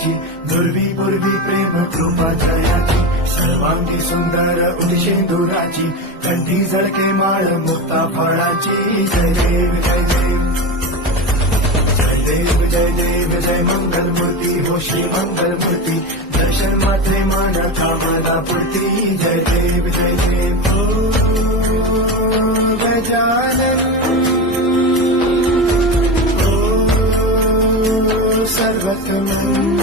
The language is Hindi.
जयाची, दुर्वी पूर्वी प्रेम कृपा जयाची, सर्वांगी सुंदर उदिशेंदुराची, कंठी झळके माळ मुक्ता फळाची. जय देव जय देव जय देव जय देव जय मंगल मूर्ती हो श्री मंगल मूर्ती, दर्शन मात्रे मान कामना पूर्ती. जय देव जय देव ओ गजानन सर्वतमन